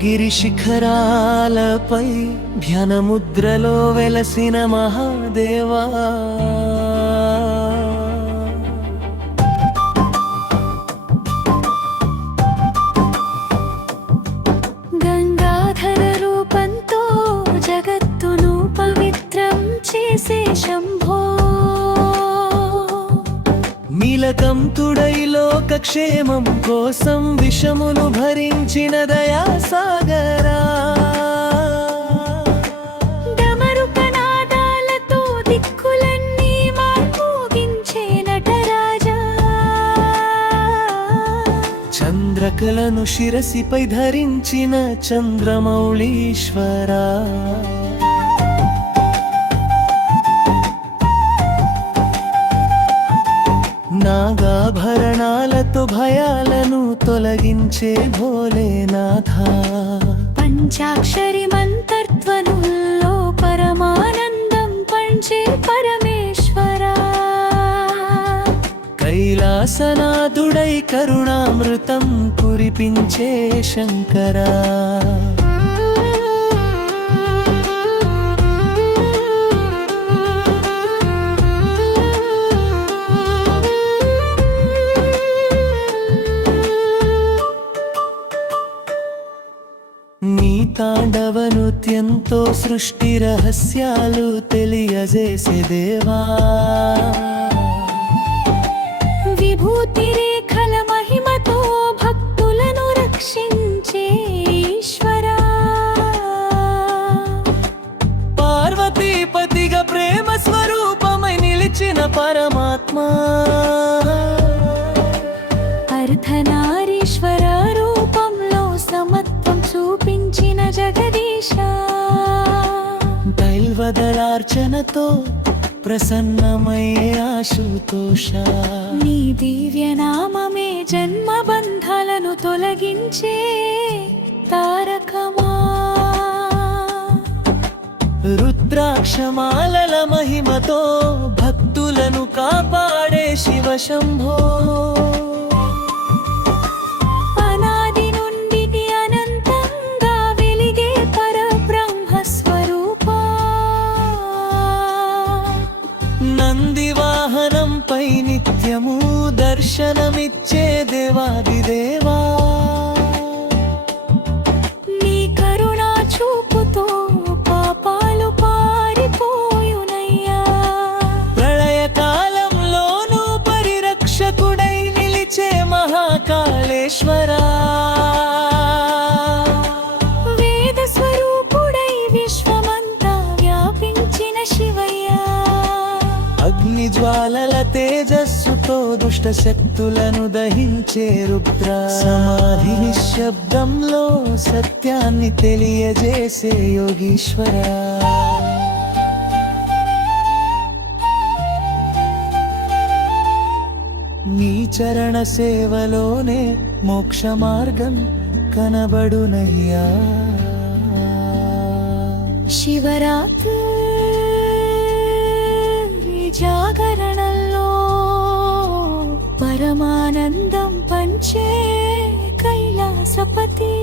హిమగిరి శిఖరాలపై ధ్యానముద్రలో వెలసిన మహాదేవా, గంగాధర రూపంతో జగత్తును పవిత్రం చేసే శంభో, నీలకంఠుడై లోకక్షేమం కోసం విషమును భరించిన దయాసాగరా, డమరుకనాదాలతో దిక్కులన్నీ మార్మోగించే నటరాజా, చంద్రకలను శిరసిపై ధరించిన చంద్రమౌళీశ్వరా, నాగాభరణాలతో భయాలను తొలగించే భోలేనాథ, పంచాక్షరి మంత్రధ్వనుల్లో పరమానందం పంచే పరమేశ్వరా, కైలాసనాథుడై కరుణామృతం కురిపించే శంకరా, నీ తాండవ నృత్యంతో సృష్టి రహస్యాలు తెలియజేసే దేవా, విభూతి రేఖల మహిమతో భక్తులను రక్షించే ఈశ్వరా, పార్వతీపతిగా ప్రేమ స్వరూపమై నిలిచిన పరమాత్మా, అర్ధనారీశ్వర రూపంలో సమత్వం చూపించిన జగదీశ, దైవదళార్చనతో ప్రసన్నమయ్యే ఆశుతోష, నీ దివ్యనామమే జన్మ బంధాలను తొలగించే తారకమా, రుద్రాక్షమాలల మహిమతో భక్తులను కాపాడే శివ శంభో, అనాది నుండి అనంతంగా వెలిగే పరబ్రహ్మ స్వరూపా, నంది వాహనంపై నిత్యము దర్శనమిచ్చే దేవాదిదేవా, నీ కరుణా చూపుతో పాపాలు పారిపోయునయ్యా, ప్రళయకాలంలోనూ పరిరక్షకుడై నిలిచే మహాకాళేశ్వరా, వేద స్వరూపుడై విశ్వమంతా వ్యాపించిన శివయ్యా, అగ్ని జ్వాలల తేజస్సుతో దుష్ట శక్తులను దహించే రుద్ర, సమాధి నిశ్శబ్దంలో సత్యాన్ని తెలియజేసే యోగీశ్వరా, నీ చరణ సేవలోనే మోక్ష మార్గం కనబడునయ్యా, శివరాత్రి జాగరణలో పరమానందం పంచే కైలాసపతి,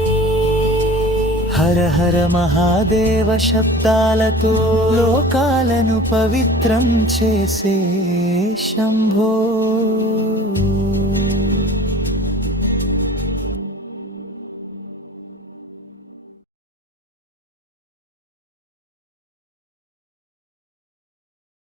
హర హర మహాదేవ శబ్దాలతో లోకాలను పవిత్రం చేసే శంభో.